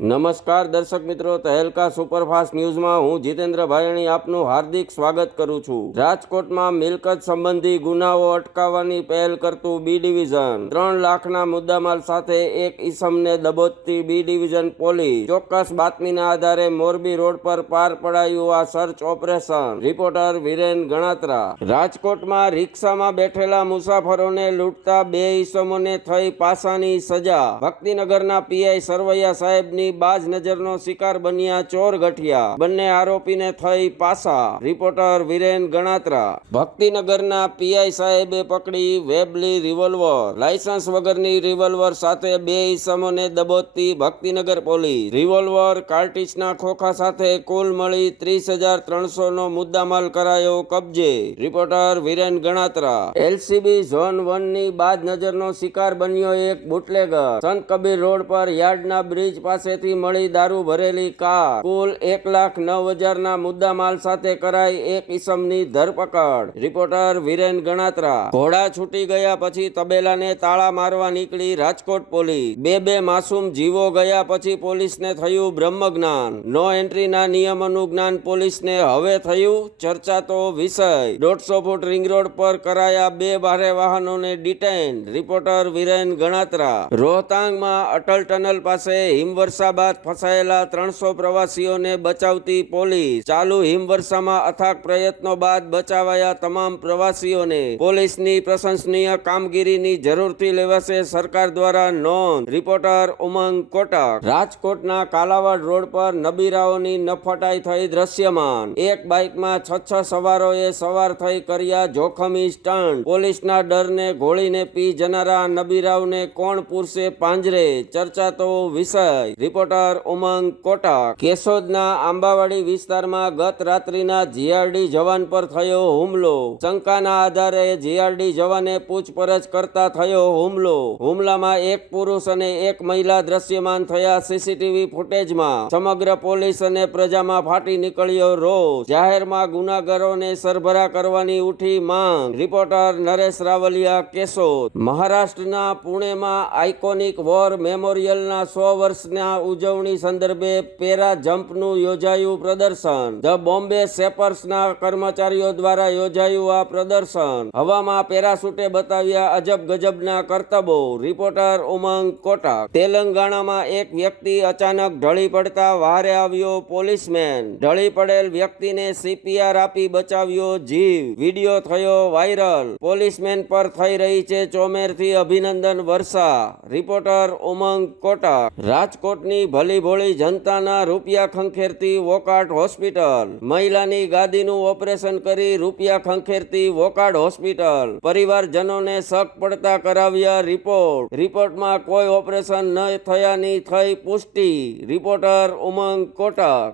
નમસ્કાર દર્શક મિત્રો, તહેલકા સુપરફાસ્ટ ન્યૂઝમાં હું જીતેન્દ્ર ભાયણી આપનું હાર્દિક સ્વાગત કરું છું। રાજકોટમાં મિલકત સંબંધી ગુનાઓ અટકાવવાની પહેલ કરતું બી ડિવિઝન। 3 લાખના મુદ્દામાલ સાથે એક ઈસમને દબોચતી બી ડિવિઝન પોલીસ। ચોક્કસ બાતમીના આધારે મોરબી રોડ પર પાર પડાયું આ search operation. Reporter Viren Ganatra. રાજકોટમાં રિક્ષામાં બેઠેલા મુસાફરોને લૂંટતા 2 ઈસમોને થઈ પાસાની સજા। ભક્તિનગરના પીઆઈ સરવૈયા સાહેબની બાજ નજરનો શિકાર બન્યા ચોર ગઠિયા। બંને આરોપીને થઈ પાસા। રિપોર્ટર વિરેન ગણાત્રા। ભક્તિનગરના પીઆઈ સાહેબે પકડી વેબલી રિવોલ્વર। લાયસન્સ વગરની રિવોલ્વર સાથે 2 ઈસમોને દબોચતી ભક્તિનગર પોલીસ। રિવોલ્વર કાર્ટિજના ખોખા સાથે કુલ મળી 30,300 નો મુદ્દામાલ કરાયો કબજે। Reporter Viren Ganatra. LCB zone 1 ની બાજ નજરનો શિકાર બન્યો એક બુટલેગર। સંત કબીર રોડ પર યાર્ડના બ્રિજ પાસેથી મળી દારૂ ભરેલી કાર। કુલ 1,09,000 ના મુદ્દામાલ સાથે કરાઈ એક ઈસમની ધરપકડ। રિપોર્ટર વિરેન ગણાત્રા। ઘોડા છૂટી ગયા પછી તબેલાને તાળા મારવા નીકળી રાજકોટ પોલીસ। બે માસૂમ જીવો ગયા પછી પોલીસને થયું બ્રહ્મ જ્ઞાન। નો એન્ટ્રીના નિયમોનું જ્ઞાન પોલીસને હવે થયું ચર્ચાતો વિષય। 150 ફૂટ રિંગ રોડ પર કરાયા 2 ભારે વાહનોને ડિટેન। રિપોર્ટર વિરેન ગણાત્રા। રોહતાંગમાં અટલ ટનલ પાસે હિમવર્ષા બાદ ફસાયેલા 300 પ્રવાસીઓને બચાવતી પોલીસ। ચાલુ હિમવર્ષામાં અથાગ પ્રયત્નો બાદ બચાવાયા તમામ પ્રવાસીઓને। પોલીસની પ્રશંસનીય કામગીરીની જરૂરથી લેવાશે સરકાર દ્વારા નોંધ। રિપોર્ટર ઉમંગ કોટક। રાજકોટના કાલાવાડ રોડ પર નબીરાઓની નફટાઈ થઈ દ્રશ્યમાન। એક બાઇકમાં 6 સવારોએ સવાર થઈ કર્યા જોખમી સ્ટન્ટ। પોલીસના ડરને ઘોળીને પી જનારા નબીરાઓને કોણ પૂરશે પાંજરે, ચર્ચાતો વિષય। રિપોર્ટર ઉમંગ કોટક। કેશોદના આંબાવાડી વિસ્તારમાં ગત રાત્રિના જીઆરડી જવાન પર થયો હુમલો। શંકાના આધારે જીઆરડી જવાને પૂછપરછ કરતા થયો હુમલો। હુમલામાં એક પુરુષ અને એક મહિલા દ્રશ્યમાન થયા સીસીટીવી ફૂટેજમાં। સમગ્ર પોલીસ અને પ્રજામાં ફાટી નીકળ્યો રોષ। જાહેરમાં ગુનાગારોને સરભરા કરવાની ઉઠી માંગ। રિપોર્ટર નરેશ રાવલિયા, કેશોદ। મહારાષ્ટ્રના પુણેમાં આઇકોનિક વોર મેમોરિયલના 100 વર્ષના ઉજવણી સંદર્ભે પેરા જમ્પનું યોજાયું પ્રદર્શન। ધ બોમ્બે સેપર્સના કર્મચારીઓ દ્વારા યોજાયું આ પ્રદર્શન। હવામાં પેરાશૂટે બતાવ્યા અજબ ગજબના કરતબો। રિપોર્ટર ઉમંગ કોટક। તેલંગાણામાં એક વ્યક્તિ અચાનક ઢળી પડતા વહારે આવ્યો પોલીસમેન। ઢળી પડેલ વ્યક્તિને સીપીઆર આપી બચાવ્યો જીવ। વિડીયો થયો વાયરલ। પોલીસમેન પર થઈ રહી છે ચોમેરથી અભિનંદન વર્ષા। રિપોર્ટર ઉમંગ કોટક। રાજકોટની ભલી ભોળી જનતાના રૂપિયા ખંખેરતી વોકાર્ડ હોસ્પિટલ। મહિલાની ગાદીનું ઓપરેશન કરી રૂપિયા ખંખેરતી વોકાર્ડ હોસ્પિટલ। પરિવારજનોને શક પડતા કરાવ્યા રિપોર્ટ। રિપોર્ટમાં કોઈ ઓપરેશન ન થયાની થઈ પુષ્ટિ। રિપોર્ટર ઉમંગ કોટક।